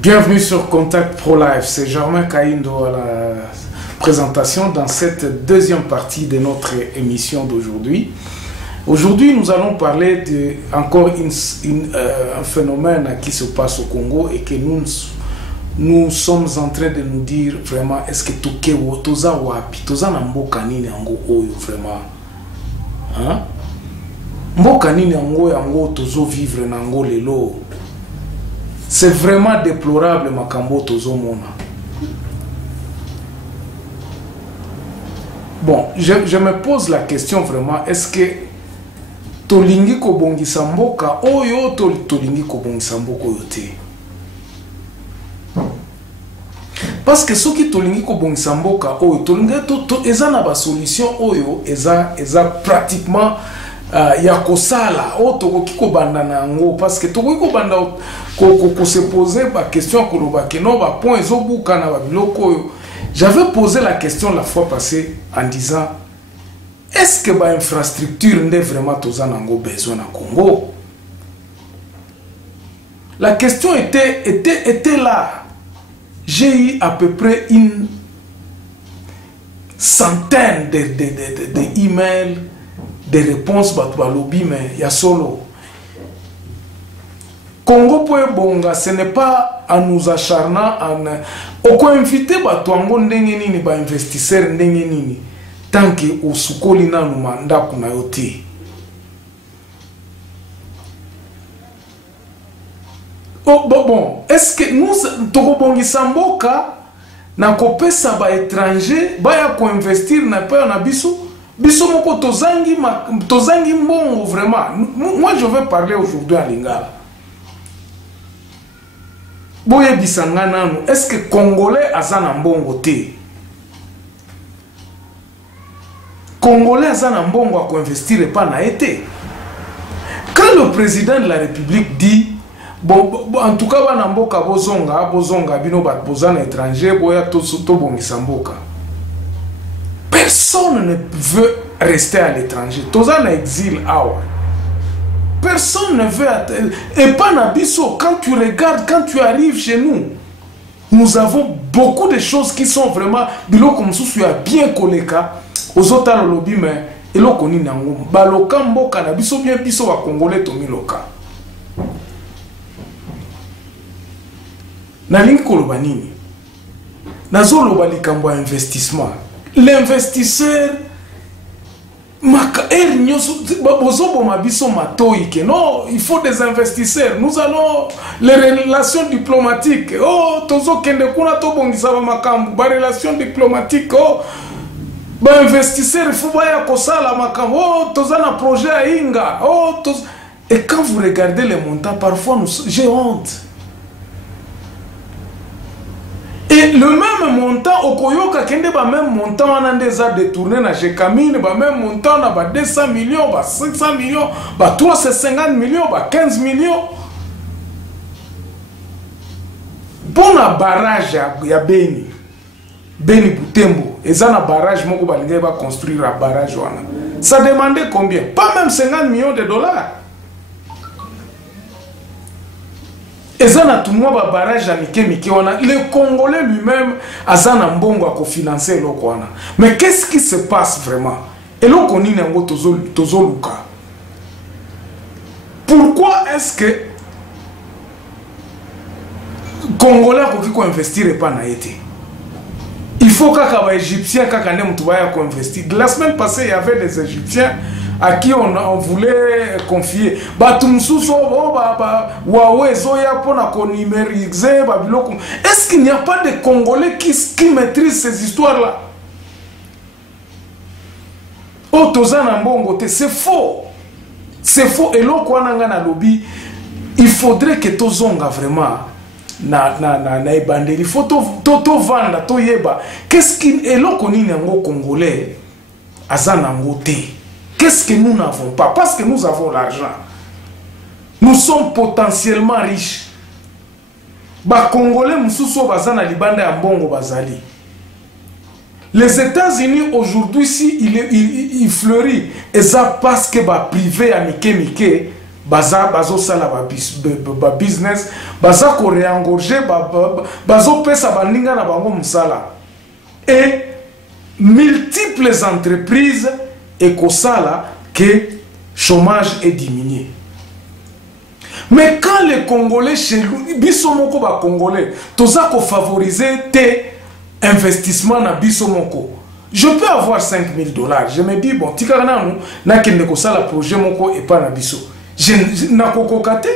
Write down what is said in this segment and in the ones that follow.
Bienvenue sur Contact Pro Life, c'est Germain Kaindo à la présentation dans cette deuxième partie de notre émission d'aujourd'hui. Aujourd'hui, nous allons parler de encore un phénomène qui se passe au Congo et que nous sommes en train de nous dire vraiment, est-ce que Tokewo, Toza Wapi, Toza Namboka Nini Ango Oyo vraiment, hein? Mboka Nini Ango Tozo vivre Nango Lelo. C'est vraiment déplorable, Makambo Tozo Mona. Bon, je me pose la question vraiment, est-ce que Tolingi Kobongi Samboka, Oyo Tolingi Kobongi Samboka Oyote? Parce que ceux qui Tolingi Kobongi Samboka, Oyo, Tolingi, eza na ba solution Oyo, eza pratiquement Yakosala, Oyo Toko Banda Nango, parce que Toko Banda ko se poser la question point j'avais posé la question la fois passée en disant est-ce que l'infrastructure n'est vraiment besoin au Congo? La question était là. J'ai eu à peu près une centaine d'emails, de réponses à lobby, mais il y a solo. Congo Poebonga, ce n'est pas en nous acharnant en invité Batuango Ndengenini ba investisseur Ndengenini tant que au Sukoli na numanda kuna yote. Oh bon, est-ce que nous Tokobongi Samboka na kopesa ba étranger ba ya ko investir na pa na biso moko tozangi mbongo vraiment. Moi je vais parler aujourd'hui à Lingala. Boye bisangana, est-ce que Congolais azana mbongo te? Congolais azana mbongo à investir pas na été. Quand le président de la République dit bon en tout cas bana mboka bozonga bino bat bozana étranger boya to bongisa mboka. Personne ne veut rester à l'étranger. Tozana exil awa. Personne ne veut attendre. Et pas Nabiso, quand tu regardes, quand tu arrives chez nous, nous avons beaucoup de choses qui sont vraiment bilo comme ça, tu as bien collé aux autres lobby mais et lo koni nango baloka mboka na biso bien biso wa congolais to miloka. Na lingi koloba nini? Nazo loba likambo investissement. L'investisseur non, il faut des investisseurs. Nous allons les relations diplomatiques. Oh, tozo kende kuna to bongisa ba makambu, ba relations diplomatiques. Oh, ba investisseurs, il faut baya kosala makambu. Oh, toza na projet à Inga. Oh, et quand vous regardez les montants, parfois j'ai honte. Et le même montant, au Koyoka, kende ba même montant, on a déjà détourné na Jekamine, ba même montant, on a 200 millions, 500 millions, 350 millions, 15 millions. Pour un barrage, il y a Beni Butembo, et ça, un barrage, moko balinga va construire un barrage. Ça demandait combien? Pas même 50 millions de dollars. Et ça n'a tout le monde barrage à Mike. Le Congolais lui-même a un mbongo à financer le Kwana. Mais qu'est-ce qui se passe vraiment? Et là, on est en Tozoluka. Pourquoi est-ce que Congolais a investir et pas na été? Il faut qu'un Égyptien, qu'un investir. La semaine passée, il y avait des Égyptiens à qui on voulait confier. Est-ce qu'il n'y a pas de Congolais qui maîtrisent ces histoires-là? Oh, c'est faux. C'est faux. Et là, lobby, il faudrait que Tozonga vraiment na ebandeli. Il faut to vendre, to yeba. Qu'est-ce qui est là qu'on est Congolais azanangote? Qu'est-ce que nous n'avons pas? Parce que nous avons l'argent. Nous sommes potentiellement riches. Ba Congolais mususo bazana libanda ya mbongo bazali. Les États-Unis aujourd'hui si il fleurit et ça parce que ba privé à Mike bazo sala ba business, baza ko réengorger, bazo pesa baninga na bango musala. Et multiples entreprises et kosala que chômage est diminué. Mais quand les Congolais chez nous, bisomoko ba Congolais, toza ko favoriser tes investissements na bisomoko. Je peux avoir $5 000. Je me dis, bon, tikana nous, na kende ko sala projet moko et pas na biso. Je na kokokate.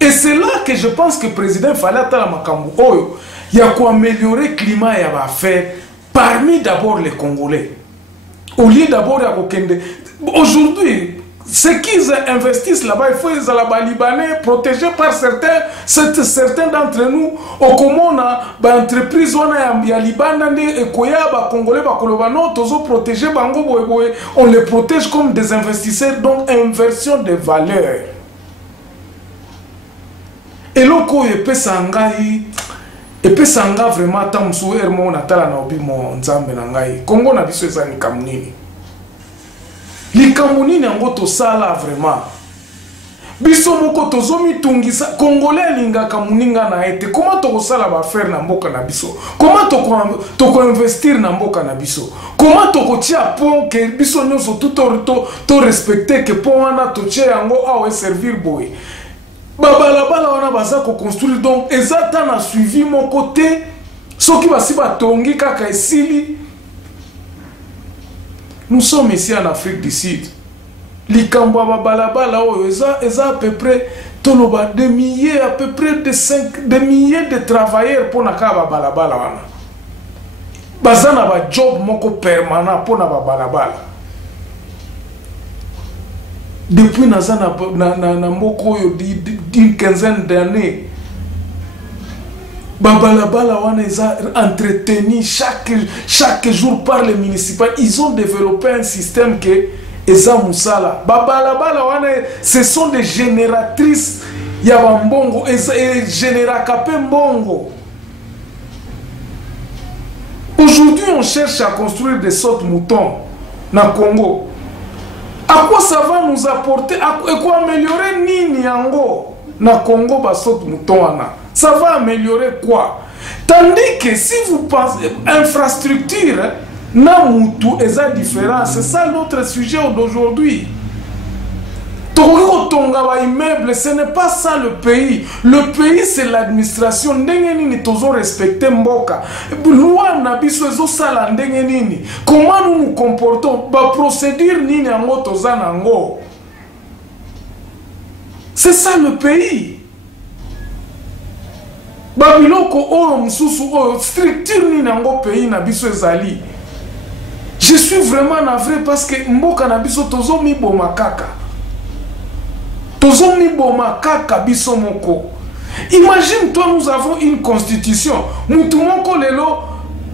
Et c'est là que je pense que le président fallait attendre makambu oyo. Il y a quoi améliorer le climat et à faire parmi d'abord les Congolais. Au lieu d'abord à kokende. Aujourd'hui, ceux qui investissent là-bas, il faut les Libanais protégés par certains d'entre nous. Au comment on a une entreprise, on a Liban, et Koya, Congolais, Kolobano, tous protégés, on les protège comme des investisseurs, donc inversion des valeurs. Et l'oko peut s'engager, et peut s'engager vraiment tant sous Hermon, Natala, Naobi, mon Nzambe, Nangai. Congo n'a pas besoin de Kamunini. Les Camerounais n'ont pas ça vraiment. Biso moko tozomi tungisa Congolais linga kamuninga na ete. Comment to sala ba faire na mboka na biso? Comment to investir na mboka na biso? Comment to tia pont que biso nyonso to respecter que pont wana to tia yango awe servir boy. Bala wana baza ko construire donc ezata na suivi mon côté. Soki basi ba tongi kaka esili. Nous sommes ici en Afrique du Sud. Les Kambaba Balabala, ils ont à peu près des milliers, à peu près des milliers de travailleurs pour Nakaba Balabala. Bazana ba job moko permanent pour Naba Balabala. Depuis Nazana moko d'une quinzaine d'années. Babalabala wana eza entretenu chaque jour par les municipaux. Ils ont développé un système que eza musala. Babalabala wana ce sont des génératrices ya bambongo et générakape mbongo. Aujourd'hui on cherche à construire des sortes moutons na Congo. À quoi ça va nous apporter? À quoi améliorer nini yango na Congo ba sorte mouton wana? Ça va améliorer quoi? Tandis que si vous pensez infrastructure, Namutu est différent. C'est ça notre sujet d'aujourd'hui. Tonga immeuble, ce n'est pas ça le pays. Le pays c'est l'administration. Ndengenini tozo respecter mboka. Loi nabiso ezo sala ndengenini. Comment nous nous comportons? Ba procédure nini yango tozanango. C'est ça le pays. Babiloko oyo mususu oyo structure ni nango pays na biso ezali. Je suis vraiment navré parce que mboka na biso tozo mi boma kaka. Tozo mi boma kaka biso moko. Imagine toi nous avons une constitution. Mutu moko lelo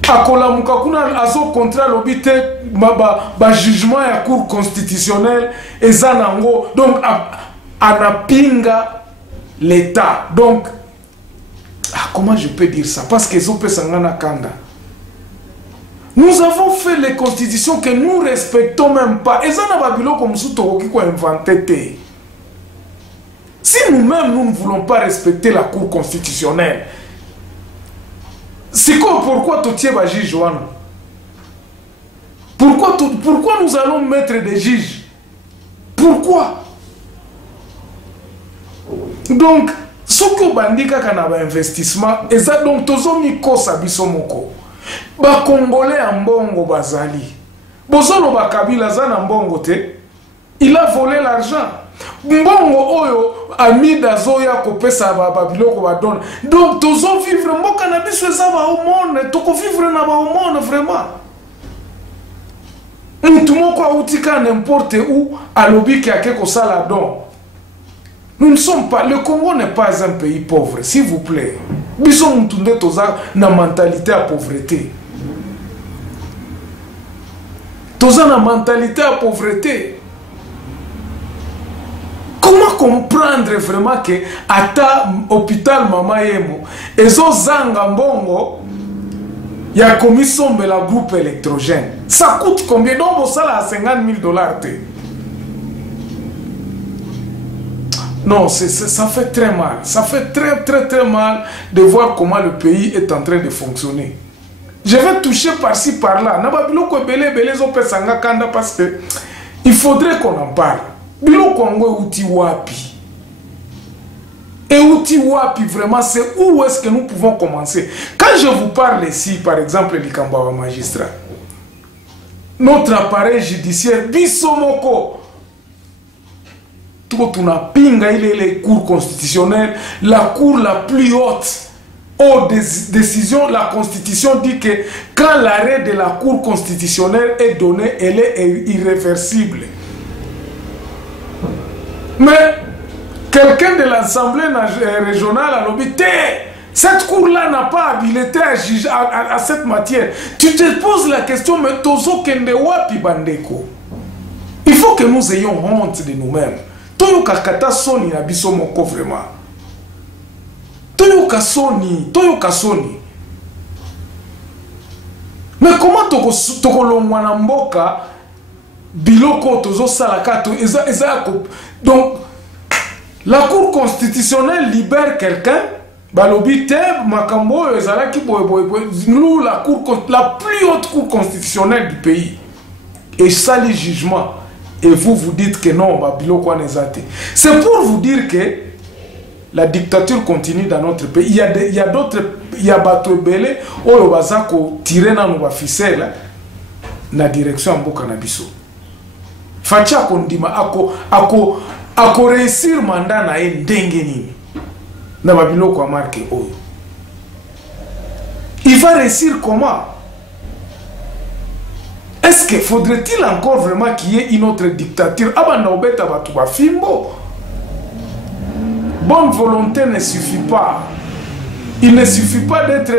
akola mukakuna azo contrat lobite ba jugement ya cour constitutionnelle ezanango donc anapinga l'état. Donc comment je peux dire ça? Parce que nous avons fait les constitutions que nous ne respectons même pas. Et ça n'a pas comme inventé. Si nous-mêmes nous ne voulons pas respecter la Cour constitutionnelle, c'est quoi? Pourquoi tu tiens à juge Joanne? Pourquoi nous allons mettre des juges? Pourquoi? Donc, ce que bandika kanaba investissement, et ça donc tozomi kosa bisomoko. Ba Congolais en mbongo bazali. Bozolo ba Kabila zana mbongo te. Il a volé l'argent. Mbongo oyo amida zoya kopesa ba biloko ba donne. Donc tozo vivre mboka na biso ezaba au monde, toko vivre na ba au monde vraiment. Mutu moko autika n'importe où alobi ki akeko sala don. Nous ne sommes pas, le Congo n'est pas un pays pauvre, s'il vous plaît. Nous sommes tous na mentalité à pauvreté. Tous na mentalité à pauvreté. Comment comprendre vraiment que à ta hôpital Mama Yemo, ezo zanga mbongo ya commission de la groupe électrogène. Ça coûte combien? Donc ça à $50 000 te. Non, ça fait très mal. Ça fait très mal de voir comment le pays est en train de fonctionner. Je vais toucher par-ci, par-là. Parce que il faudrait qu'on en parle. Bilo Congo outi wapi. Et outi wapi, vraiment, c'est où est-ce que nous pouvons commencer? Quand je vous parle ici, par exemple, du Kambawa magistrat, notre appareil judiciaire, Bissomoko, tout on a pinga, il est les cours constitutionnels, la cour la plus haute. Aux décisions, la Constitution dit que quand l'arrêt de la Cour constitutionnelle est donné, elle est irréversible. Mais quelqu'un de l'Assemblée régionale a l'obité. Cette cour-là n'a pas habilité à juger à cette matière. Tu te poses la question, mais Tozo Kende Wapi Bandeko. Il faut que nous ayons honte de nous-mêmes. Toyo Kakata Soni Abiso Moko vraiment. Toyo Kasoni. Mais comment Toko Longwanamboka Biloko Tozo Salakato donc la Cour constitutionnelle libère quelqu'un, Balobi Teb, Makambo, Ezalaki nous la plus haute Cour constitutionnelle du pays. Et ça les jugements. Et vous dites que non, Biloko Nezate. C'est pour vous dire que la dictature continue dans notre pays. Il y a d'autres, il y a Bato Belé, Oyo Bazako, tiré dans nos ficelles, na direction en Bokanabiso. Facha Kondima, ako réussir mandat na ndenge nini. Na babilo kwa marque Oyo. Il va réussir comment? Est-ce que faudrait-il encore vraiment qu'il y ait une autre dictature? Abanda obeta batu ba fimbo. Bonne volonté ne suffit pas. Il ne suffit pas d'être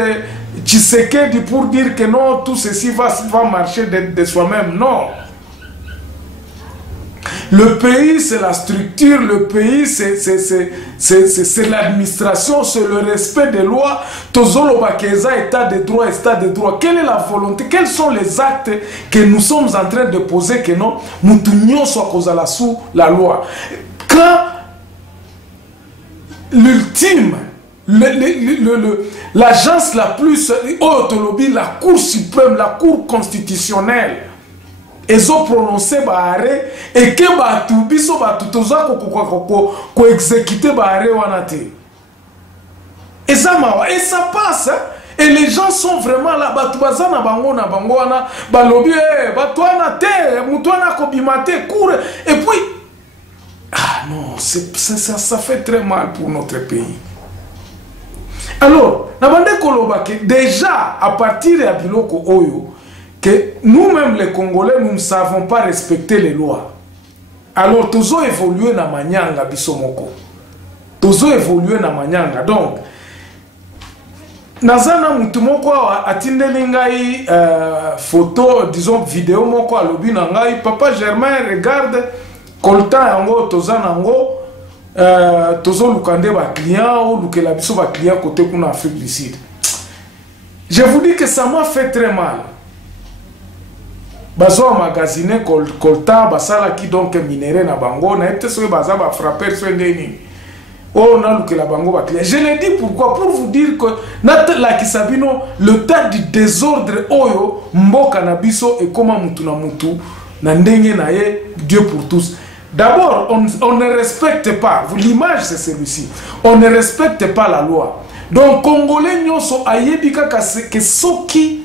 Tshisekedi pour dire que non, tout ceci va marcher de soi-même. Non. Le pays, c'est la structure. Le pays, c'est l'administration, c'est le respect des lois. Tozolo Bakeza, état de droit, état de droit. Quelle est la volonté? Quels sont les actes que nous sommes en train de poser que non, nous tunions soit cause sous la loi? Quand l'ultime, l'agence la plus autolobie, la Cour suprême, la Cour constitutionnelle, ils ont prononcé barré et que batubiso batutoza ko exécuter barré wanate. Et ça passe. Et les gens sont vraiment là. Batubaza na bango wana balobi batwana te mutwana ko bimate cour et puis ah non, ça fait très mal pour notre pays. Alors, déjà, à partir de Biloko Oyo, que nous-mêmes les Congolais, nous ne savons pas respecter les lois. Alors, tous ont évolué dans Manyanga, Bisomoko. Tous ont évolué dans Manyanga. Donc, Nazana Mutumoko a tindelingai photo, disons vidéo, moko a lobi nangai, Papa Germain, regarde. Kolta yango toza nango tozo lukande ba client ou lukela biso ba client côté kuna Afrique du Sud. Je vous dis que ça m'a fait très mal. Bazo magazine Kolta basala ki donc minéré na bango na ete so baza ba frapper so ndeni. Oh na lukela bango ba client. Je l'ai dit pourquoi? Pour vous dire que nat la kisabino le tas du désordre oyo mboka na biso et comment mutu na mutu na ndenge na ye Dieu pour tous. D'abord, on ne respecte pas, l'image c'est celui-ci, on ne respecte pas la loi. Donc, Congolais nyonso ayebika que soki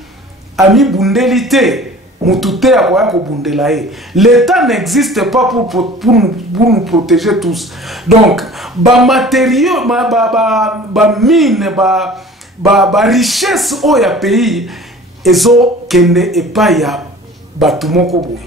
ami bundelité, mutute akoya ko bundelaye. L'État n'existe pas pour nous protéger tous. Donc, ba matériaux, ba mine, ba richesse oya pays, ezo kende epa ya batumoko boy.